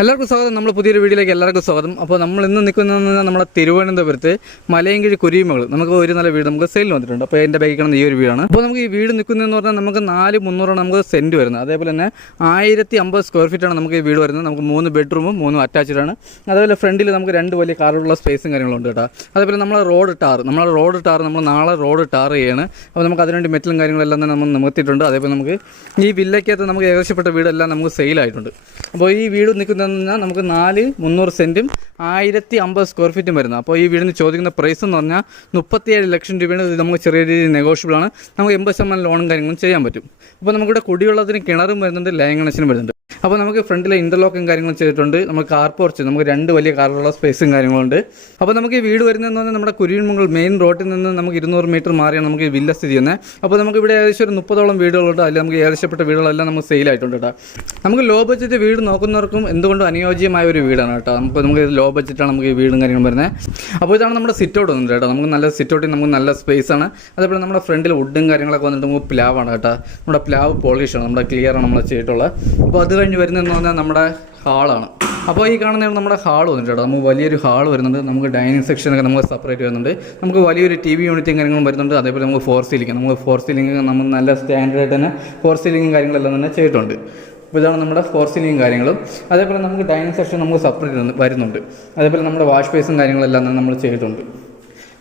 എല്ലാവർക്കും സ്വാഗതം. നമ്മൾ പുതിയൊരു വീഡിയോയിലേക്ക് എല്ലാവർക്കും സ്വാഗതം. അപ്പോൾ നമ്മൾ ഇന്ന് നിൽക്കുന്നത് നമ്മുടെ തിരുവനന്തപുരത്ത് മലയങ്കിഴി കുരിമകൾ നമുക്ക് ഒരു നല്ല വീട് നമുക്ക് സെയിലിൽ വന്നിട്ടുണ്ട്. അപ്പോൾ എൻ്റെ ബാക്കിൽ കാണുന്ന ഈ ഒരു വീടാണ്. അപ്പോൾ നമുക്ക് ഈ വീട് നിൽക്കുന്നതെന്ന് പറഞ്ഞാൽ നമുക്ക് 4,300 നമുക്ക് സെൻറ്റ് വരുന്നത്. അതേപോലെ തന്നെ 1050 സ്ക്വയർ ഫീറ്റാണ് നമുക്ക് ഈ വീട് വരുന്നത്. നമുക്ക് 3 ബെഡ്റൂമും 3 അറ്റാച്ച്ഡാണ്. അതേപോലെ ഫ്രണ്ടിൽ നമുക്ക് 2 വലിയ കാറുള്ള സ്പേസും കാര്യങ്ങളുണ്ട് കേട്ടോ. അതേപോലെ നമ്മൾ റോഡ് ടാർ നമ്മൾ നാളെ റോഡ് ടാർ ചെയ്യാണ്. അപ്പോൾ നമുക്ക് അതിനുവേണ്ടി മെറ്റലും കാര്യങ്ങളെല്ലാം തന്നെ നമ്മൾ നിമിത്തിയിട്ടുണ്ട്. അതേപോലെ നമുക്ക് ഈ വില്ലയ്ക്കകത്ത് നമുക്ക് ഏകദേശപ്പെട്ട വീടെല്ലാം നമുക്ക് സെയിലായിട്ടുണ്ട്. അപ്പോൾ ഈ വീട് നിൽക്കുന്ന നമുക്ക് 4,300 സെൻറ്റും 1050 സ്ക്വയർ ഫീറ്റും വരുന്നത്. അപ്പോൾ ഈ വീടിന് ചോദിക്കുന്ന പ്രൈസ് എന്ന് പറഞ്ഞാൽ 37 ലക്ഷം രൂപയാണ്. ഇത് നമുക്ക് ചെറിയ രീതിയിൽ നെഗോഷ്യബിൾ ആണ്. നമുക്ക് 80% ലോണും കാര്യങ്ങളും ചെയ്യാൻ പറ്റും. അപ്പോൾ നമുക്കിവിടെ കുടിവെള്ളത്തിന് കിണറും വരുന്നുണ്ട്, ലൈൻ കണക്ഷനും വരുന്നുണ്ട്. അപ്പോൾ നമുക്ക് ഫ്രണ്ടിലെ ഇൻ്റർലോക്കും കാര്യങ്ങളും ചെയ്തിട്ടുണ്ട്. നമുക്ക് കാർ പോർച്ച് നമുക്ക് 2 വലിയ കാറുള്ള സ്പേസും കാര്യങ്ങളുണ്ട്. അപ്പോൾ നമുക്ക് ഈ വീട് വരുന്നതെന്ന് പറഞ്ഞാൽ നമ്മുടെ കുരിമംഗൽ മെയിൻ റോഡിൽ നിന്ന് നമുക്ക് 200 മീറ്റർ മാറിയാണ് നമുക്ക് ഈ വില്ല സ്ഥിതി ചെയ്യുന്നത്. അപ്പോൾ നമുക്ക് ഇവിടെ ഏകദേശം ഒരു 30ഓളം വീടുകളുണ്ട്. അതിൽ നമുക്ക് ഏകദേശപ്പെട്ട വീടുകളെല്ലാം നമുക്ക് സെയിലായിട്ടുണ്ട് കേട്ടോ. നമുക്ക് ലോ ബഡ്ജറ്റ് വീട് നോക്കുന്നവർക്കും എന്തുകൊണ്ടും അനുയോജ്യമായ ഒരു വീടാണ് കേട്ടോ. നമുക്ക് ലോ ബഡ്ജറ്റാണ് നമുക്ക് ഈ വീടും കാര്യങ്ങളും വരുന്നത്. അപ്പോൾ ഇതാണ് നമ്മുടെ സിറ്റ് ഔട്ട് വന്നിട്ട് കേട്ടോ. നമുക്ക് നല്ല സിറ്റ് ഔട്ടിൽ നമുക്ക് നല്ല സ്പേസാണ്. അതേപോലെ നമ്മുടെ ഫ്രണ്ടിൽ വുഡും കാര്യങ്ങളൊക്കെ വന്നിട്ട് നമുക്ക് പ്ലാവാണ് കേട്ടോ. നമ്മുടെ പ്ലാവ് പോളിഷാണ്, നമ്മുടെ ക്ലിയറാണ് നമ്മൾ ചെയ്തിട്ടുള്ളത്. അപ്പോൾ അത് കഴിഞ്ഞ് വരുന്നതെന്ന് പറഞ്ഞാൽ നമ്മുടെ ഹാളാണ്. അപ്പോൾ ഈ കാണുന്നതാണ് നമ്മുടെ ഹാൾ വന്നിട്ട് കേട്ടോ. നമുക്ക് വലിയൊരു ഹാൾ വരുന്നുണ്ട്. നമുക്ക് ഡൈനിങ് സെക്ഷനൊക്കെ നമുക്ക് സെപ്പറേറ്റ് വരുന്നുണ്ട്. നമുക്ക് വലിയൊരു TV യൂണിറ്റും കാര്യങ്ങളും വരുന്നുണ്ട്. അതേപോലെ നമുക്ക് ഫോർ സീലിംഗ് നമ്മൾ നല്ല സ്റ്റാൻഡേർഡ് തന്നെ ഫോർ സീലിംഗും കാര്യങ്ങളെല്ലാം തന്നെ ചെയ്തിട്ടുണ്ട്. അപ്പോൾ ഇതാണ് നമ്മുടെ ഫോർ സീലിംഗും കാര്യങ്ങളും. അതേപോലെ നമുക്ക് ഡൈനിങ് സെക്ഷൻ നമുക്ക് സെപ്പറേറ്റ് വരുന്നുണ്ട്. അതേപോലെ നമ്മുടെ വാഷ് ബേസും കാര്യങ്ങളെല്ലാം തന്നെ നമ്മൾ ചെയ്തിട്ടുണ്ട്.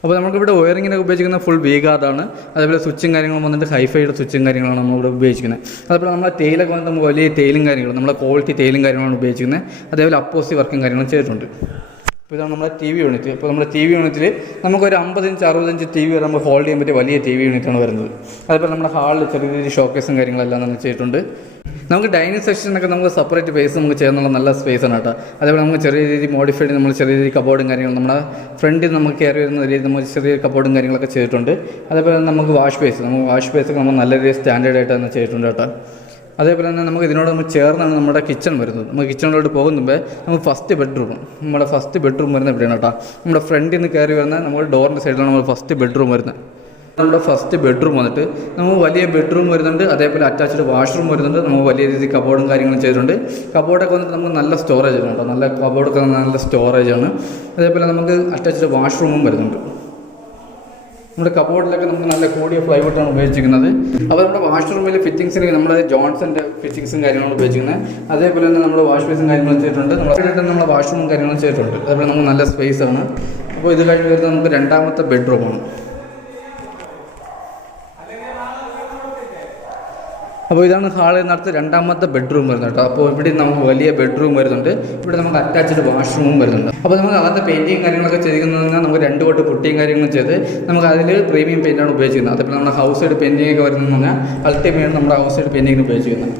അപ്പോൾ നമുക്കിവിടെ വയറിങ്ങിനൊക്കെ ഉപയോഗിക്കുന്ന ഫുൾ വി ഗാർഡാണ്. അതേപോലെ സ്വിച്ചും കാര്യങ്ങളും വന്നിട്ട് ഹൈഫൈയുടെ സ്വിച്ചും കാര്യങ്ങളാണ് നമ്മളിവിടെ ഉപയോഗിക്കുന്നത്. അതേപോലെ നമ്മുടെ തേയിലൊക്കെ വന്നിട്ട് നമുക്ക് വലിയ തേയിലും കാര്യങ്ങളും നമ്മളെ ക്വാളിറ്റി തേയിലും കാര്യങ്ങളാണ് ഉപയോഗിക്കുന്നത്. അതേപോലെ അപ്പോസി വർക്കും കാര്യങ്ങളും ചെയ്തിട്ടുണ്ട്. അപ്പോൾ ഇതാണ് നമ്മുടെ TV യൂണിറ്റ്. അപ്പോൾ നമ്മുടെ TV യൂണിറ്റിൽ നമുക്കൊരു 50 ഇഞ്ച് 60 ഇഞ്ച് TV വരെ നമുക്ക് ഹോൾഡ് ചെയ്യാൻ പറ്റിയ വലിയ TV യൂണിറ്റാണ് വരുന്നത്. അതേപോലെ നമ്മുടെ ഹാളിൽ ചെറിയ രീതിയിൽ ഷോക്കേസും കാര്യങ്ങളെല്ലാം നമ്മൾ ചെയ്തിട്ടുണ്ട്. നമുക്ക് ഡൈനിങ് സെക്ഷനൊക്കെ നമുക്ക് സെപ്പറേറ്റ് സ്പേസ് നമുക്ക് ചെയ്യാനുള്ള നല്ല സ്പേസാണ് കേട്ടോ. അതേപോലെ നമുക്ക് ചെറിയ രീതിയിൽ മോഡിഫൈഡ് നമ്മൾ ചെറിയ രീതിയിൽ കബോർഡും കാര്യങ്ങളും നമ്മുടെ ഫ്രണ്ടിൽ നമുക്ക് കയറി വരുന്ന രീതിയിൽ നമ്മൾ ചെറിയ കബോർഡും കാര്യങ്ങളൊക്കെ ചെയ്തിട്ടുണ്ട്. അതേപോലെ നമുക്ക് വാഷ് ബേസൊക്കെ നമ്മൾ നല്ല രീതിയിൽ സ്റ്റാൻഡേർഡായിട്ട് തന്നെ ചെയ്തിട്ടുണ്ട് കേട്ടോ. അതേപോലെ തന്നെ നമുക്ക് ഇതിനോട് നമ്മൾ ചേർന്നാണ് നമ്മുടെ കിച്ചൺ വരുന്നത്. നമുക്ക് കിച്ചണിലോട്ട് പോകുന്നുമ്പേ നമുക്ക് ഫസ്റ്റ് ബെഡ്റൂം വരുന്നത് ഇവിടെയാണ് കേട്ടോ. നമ്മുടെ ഫ്രണ്ടിൽ നിന്ന് കയറി വരുന്ന നമ്മുടെ ഡോറിൻ്റെ സൈഡിലാണ് നമ്മൾ ഫസ്റ്റ് ബെഡ്റൂം വരുന്നത്. നമ്മുടെ ഫസ്റ്റ് ബെഡ്റൂം വന്നിട്ട് നമുക്ക് വലിയ ബെഡ്റൂം വരുന്നുണ്ട്. അതേപോലെ അറ്റാച്ച്ഡ് വാഷ്റൂം വരുന്നുണ്ട്. നമുക്ക് വലിയ രീതിയിൽ കബോർഡും കാര്യങ്ങളും ചെയ്തിട്ടുണ്ട്. കബോർഡൊക്കെ വന്നിട്ട് നമുക്ക് നല്ല സ്റ്റോറേജ് ആണ് കേട്ടോ. നല്ല കബോർഡൊക്കെ നല്ല സ്റ്റോറേജാണ്. അതേപോലെ നമുക്ക് അറ്റാച്ച്ഡ് വാഷ്റൂമും വരുന്നുണ്ട്. നമ്മുടെ കബോർഡിലൊക്കെ നമുക്ക് നല്ല കൂടിയ പ്ലൈവുഡാണ് ഉപയോഗിച്ചിരിക്കുന്നത്. അപ്പോൾ നമ്മുടെ വാഷ്റൂമിൽ ഫിറ്റിങ്സിന് നമ്മുടെ ജോൺസൻ്റെ ഫിറ്റിങ്സും കാര്യങ്ങളും ഉപയോഗിച്ചിരിക്കുന്നത്. അതേപോലെ തന്നെ നമ്മുടെ വാഷ് ബേസും കാര്യങ്ങളും ചെയ്തിട്ടുണ്ട്. നമ്മുടെ വാഷ്റൂമും കാര്യങ്ങളും ചെയ്തിട്ടുണ്ട്. അതേപോലെ നമുക്ക് നല്ല സ്പേസാണ്. അപ്പോൾ ഇത് കഴിഞ്ഞ് വരുന്നത് നമുക്ക് 2ാമത്തെ ബെഡ്റൂമാണ്. അപ്പോൾ ഇതാണ് ഹാളിൽ നടത്ത് 2ാമത്തെ ബെഡ്റൂം വരുന്നത് കേട്ടോ. അപ്പോൾ ഇവിടെ നമുക്ക് വലിയ ബെഡ്റൂം വരുന്നുണ്ട്. ഇവിടെ നമുക്ക് അറ്റാച്ച്ഡ് വാഷ്റൂമും വരുന്നുണ്ട്. അപ്പോൾ നമുക്ക് അകത്തെ പെയിൻറ്റിങ് കാര്യങ്ങളൊക്കെ ചെയ്തിരിക്കുന്നത് നമുക്ക് 2 കോട്ട് പുട്ടിയും കാര്യങ്ങളും ചെയ്ത് നമുക്ക് അതിൽ പ്രീമിയം പെയിൻ്റാണ് ഉപയോഗിച്ചിരിക്കുന്നത്. അതേപോലെ നമ്മുടെ ഹൗസ് സൈഡ് പെയിൻറ്റിംഗ് ഒക്കെ വരുന്നതെന്ന് പറഞ്ഞാൽ അൾട്ടിമേറ്റ് നമ്മുടെ ഹൗസ് സൈഡ് പെയിൻറ്റിങ്ങിന് ഉപയോഗിച്ചിരിക്കുന്നത്.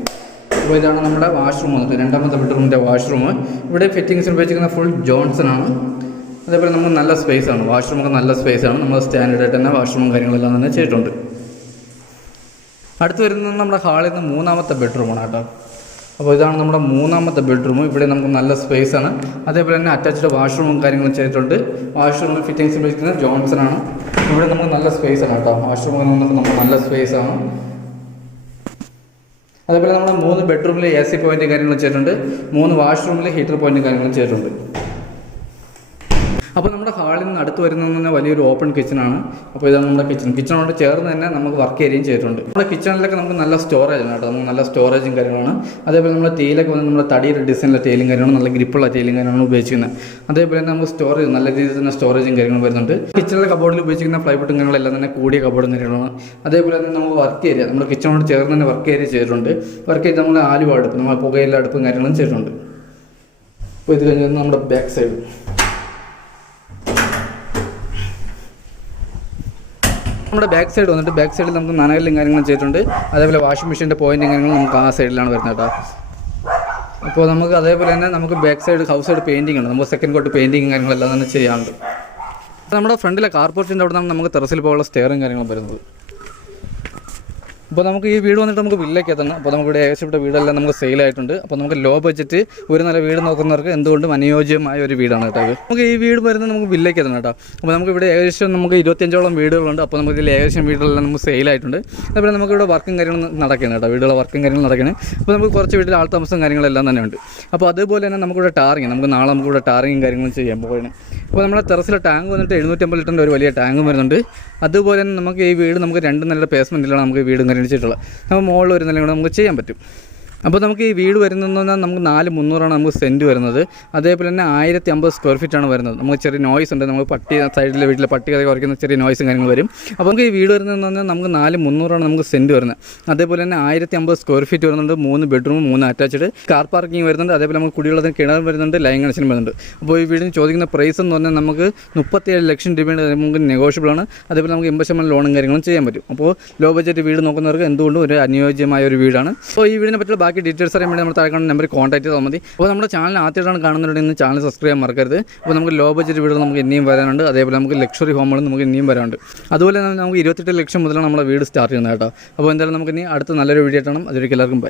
അപ്പോൾ ഇതാണ് നമ്മുടെ വാഷ്റൂം വന്നിട്ട് 2ാമത്തെ ബെഡ്റൂമിൻ്റെ വാഷ്റൂം. ഇവിടെ ഫിറ്റിങ്സിന് ഉപയോഗിച്ചിരിക്കുന്ന ഫുൾ ജോൺസണാണ്. അതേപോലെ നമുക്ക് നല്ല സ്പേസാണ്. വാഷ്റൂമൊക്കെ നല്ല സ്പേസാണ്. നമ്മൾ സ്റ്റാൻഡേർഡായിട്ട് തന്നെ വാഷ്റൂമും കാര്യങ്ങളെല്ലാം തന്നെ ചെയ്തിട്ടുണ്ട്. അടുത്ത് വരുന്നത് നമ്മുടെ ഹാളിൽ നിന്ന് 3ാമത്തെ ബെഡ്റൂമാണ് കേട്ടോ. അപ്പോൾ ഇതാണ് നമ്മുടെ 3ാമത്തെ ബെഡ്റൂം. ഇവിടെ നമുക്ക് നല്ല സ്പേസാണ്. അതേപോലെ തന്നെ അറ്റാച്ച്ഡ് വാഷ്റൂമും കാര്യങ്ങളും ചെയ്തിട്ടുണ്ട്. വാഷ്റൂമിൽ ഫിറ്റിങ്സ് ഉപയോഗിക്കുന്നത് ജോൺസണാണ്. ഇവിടെ നമുക്ക് നല്ല സ്പേസാണ് കേട്ടോ. വാഷ്റൂമിൽ വന്നിട്ട് നമുക്ക് നല്ല സ്പേസാണ്. അതേപോലെ നമ്മുടെ 3 ബെഡ്റൂമിൽ AC പോയിൻറ്റും കാര്യങ്ങളും ചെയ്തിട്ടുണ്ട്. 3 വാഷ്റൂമിൽ ഹീറ്റർ പോയിൻറ്റും കാര്യങ്ങളും ചെയ്തിട്ടുണ്ട്. അപ്പോൾ നമ്മുടെ ഹാളിൽ നിന്ന് അടുത്ത് വരുന്നതെന്ന് പറഞ്ഞാൽ വലിയൊരു ഓപ്പൺ കിച്ചണാണ്. അപ്പോൾ ഇതാണ് നമ്മുടെ കിച്ചണോട് ചേർന്ന് തന്നെ നമുക്ക് വർക്ക് ഏരിയയും ചെയ്തിട്ടുണ്ട്. നമ്മുടെ കിച്ചണിലൊക്കെ നമുക്ക് നല്ല സ്റ്റോറേജാണ് കേട്ടോ. നമുക്ക് നല്ല സ്റ്റോറേജും കാര്യങ്ങളാണ്. അതേപോലെ നമ്മുടെ തേയിലൊക്കെ വന്ന് നമ്മുടെ തടിയുടെ ഡിസൈനിലെ തേയിലും കാര്യങ്ങളും നല്ല ഗ്രിപ്പുള്ള തേയിലും കാര്യങ്ങളാണ് ഉപയോഗിക്കുന്നത്. അതേപോലെ തന്നെ നമുക്ക് സ്റ്റോറേജ് നല്ല രീതിയിൽ തന്നെ സ്റ്റോറേജും കാര്യങ്ങളും വരുന്നുണ്ട്. കിച്ചണിലെ കബോർഡിൽ ഉപയോഗിക്കുന്ന പ്ലൈവുഡും കാര്യങ്ങളെല്ലാം തന്നെ കൂടിയ കബോർഡും കാര്യങ്ങളാണ്. അതേപോലെ തന്നെ നമുക്ക് വർക്ക് ഏരിയ നമ്മുടെ കിച്ചണോട് ചേർന്ന് തന്നെ വർക്ക് ഏരിയ ചെയ്തിട്ടുണ്ട്. വർക്ക് ഏരിയ നമ്മൾ ആലുവ അടുപ്പ് നമ്മൾ പുകയില അടുപ്പും കാര്യങ്ങളും ചെയ്തിട്ടുണ്ട്. അപ്പോൾ ഇത് കഴിഞ്ഞ് നമ്മുടെ ബാക്ക് സൈഡ് വന്നിട്ട് ബാക്ക് സൈഡിൽ നമുക്ക് നനകല്ലും കാര്യങ്ങളും ചെയ്തിട്ടുണ്ട്. അതേപോലെ വാഷിംഗ് മെഷീൻ്റെ പോയിൻറ്റും കാര്യങ്ങളും നമുക്ക് ആ സൈഡിലാണ് വരുന്നത് കേട്ടോ. അപ്പോൾ നമുക്ക് അതേപോലെ തന്നെ നമുക്ക് back side house side painting ഉണ്ട്. നമുക്ക് സെക്കൻഡ് കോട്ട് പെയിൻറ്റിങ്ങും കാര്യങ്ങളെല്ലാം തന്നെ ചെയ്യാറുണ്ട്. നമ്മുടെ ഫ്രണ്ടിലെ കാർ പോർച്ചിൻ്റെ അവിടെ നിന്നാണ് നമുക്ക് ടെറസിൽ പോകാനുള്ള സ്റ്റെയറും കാര്യങ്ങളും വരുന്നത്. അപ്പോൾ നമുക്ക് ഈ വീട് വന്നിട്ട് നമുക്ക് വില്ലയ്ക്ക് എത്തണം. അപ്പോൾ നമുക്കിവിടെ ഏകദേശപ്പെട്ട വീടെല്ലാം നമുക്ക് സെയിലായിട്ടുണ്ട്. അപ്പോൾ നമുക്ക് ലോ ബഡ്ജറ്റ് ഒരു നല്ല വീട് നോക്കുന്നവർക്ക് എന്തുകൊണ്ടും അനുയോജ്യമായ ഒരു വീടാണ് കേട്ടോ ഇത്. നമുക്ക് ഈ വീട് വരുന്നത് നമുക്ക് വില്ലയ്ക്ക് എത്തണം കേട്ടോ. അപ്പോൾ നമുക്ക് ഇവിടെ ഏകദേശം നമുക്ക് 25ഓളം വീടുകളുണ്ട്. അപ്പോൾ നമുക്ക് ഇതിൽ ഏകദേശം വീടുകളെല്ലാം നമുക്ക് സെയിലായിട്ടുണ്ട്. അതുപോലെ നമുക്കിവിടെ വർക്കും കാര്യങ്ങളും നടക്കുകയാണ് കേട്ടോ, വീടുകളെ വർക്കും കാര്യങ്ങളും നടക്കുകയാണ്. അപ്പോൾ നമുക്ക് കുറച്ച് വീട്ടിൽ ആൾ താമസം കാര്യങ്ങളെല്ലാം തന്നെ ഉണ്ട്. അപ്പോൾ അതുപോലെ തന്നെ നമുക്കിവിടെ ടാറിങ്, നമുക്ക് നാളെ നമുക്കിവിടെ ടാറിങ്ങും കാര്യങ്ങളും ചെയ്യാൻ പോകുകയാണ്. അപ്പോൾ നമ്മുടെ ടെറസിലെ ടാങ്ക് വന്നിട്ട് 750 ലിറ്ററിൻ്റെ ഒരു വലിയ ടാങ്കും വരുന്നുണ്ട്. അതുപോലെ തന്നെ നമുക്ക് ഈ വീട് നമുക്ക് 2 നില ബേസ്മെൻറ്റിലാണ് നമുക്ക് ഈ വീട് നിർമ്മിച്ചിട്ടുള്ളത്. നമുക്ക് മുകളിൽ ഒരു നിലയും കൂടെ നമുക്ക് ചെയ്യാൻ പറ്റും. അപ്പോൾ നമുക്ക് ഈ വീട് വരുന്നതെന്ന് പറഞ്ഞാൽ നമുക്ക് 4,300 നമുക്ക് സെൻറ്റ് വരുന്നത്. അതേപോലെ തന്നെ 1050 സ്ക്വയർ ഫീറ്റാണ് വരുന്നത്. നമുക്ക് ചെറിയ നോയ്സ് ഉണ്ട്, നമുക്ക് പട്ടി സൈഡിലെ വീട്ടിലെ പട്ടി കഥ കുറയ്ക്കുന്ന ചെറിയ നോയ്സും കാര്യങ്ങൾ വരും. അപ്പോൾ നമുക്ക് ഈ വീട് വരുന്നതെന്ന് പറഞ്ഞാൽ നമുക്ക് 4,300 നമുക്ക് സെൻറ്റ് വരുന്നത്. അതേപോലെ തന്നെ 1050 സ്ക്വയർ ഫീറ്റ് വരുന്നുണ്ട്, 3 ബെഡ്റൂം 3 അറ്റാച്ച്ഡ് കാർ പാർക്കിംഗ് വരുന്നുണ്ട്. അതേപോലെ നമുക്ക് കുടിവെള്ളത്തിന് കിണർ വരുന്നുണ്ട്, ലൈൻ കണക്ഷനും വരുന്നുണ്ട്. അപ്പോൾ ഈ വീടിന് ചോദിക്കുന്ന പ്രൈസ് എന്ന് പറഞ്ഞാൽ നമുക്ക് 37 ലക്ഷം രൂപയുടെ നമുക്ക് നെഗോഷ്യബിൾ ആണ്. അതേപോലെ നമുക്ക് 80% ലോണും കാര്യങ്ങളും ചെയ്യാൻ പറ്റും. അപ്പോൾ ലോ ബഡ്ജറ്റ് വീട് നോക്കുന്നവർക്ക് എന്തുകൊണ്ടും ഒരു അനുയോജ്യമായ ഒരു വീടാണ്. അപ്പോൾ ഈ വീടിനെ പറ്റിയുള്ള ബാക്കി ഡീറ്റെയിൽസ് അറിയാൻ വേണ്ടി നമ്മൾ താഴെ കാണുന്ന നമ്പറിൽ കോൺടാക്ട് ചെയ്താൽ മതി. അപ്പോൾ നമ്മുടെ ചാനൽ ആദ്യമായിട്ടാണ് കാണുന്നുണ്ടെങ്കിൽ ചാനൽ സബ്സ്ക്രൈബ് ചെയ്യാൻ മറക്കരുത്. അപ്പോൾ നമുക്ക് ലോ ബഡ്ജറ്റ് വീടുകൾ നമുക്ക് ഇനിയും വരാനുണ്ട്. അതേപോലെ നമുക്ക് ലക്ഷറി ഹോമുകൾ നമുക്ക് ഇനിയും വരാനുണ്ട്. അതുപോലെ തന്നെ നമുക്ക് 28 ലക്ഷം മുതലാണ് നമ്മുടെ വീട് സ്റ്റാർട്ട് ചെയ്യുന്നത് കേട്ടോ. അപ്പോൾ എന്തായാലും നമുക്ക് ഇനി അടുത്ത നല്ലൊരു വീഡിയോ ആയിട്ടാണ്. അതൊരിക്കലും എല്ലാവർക്കും ബൈ.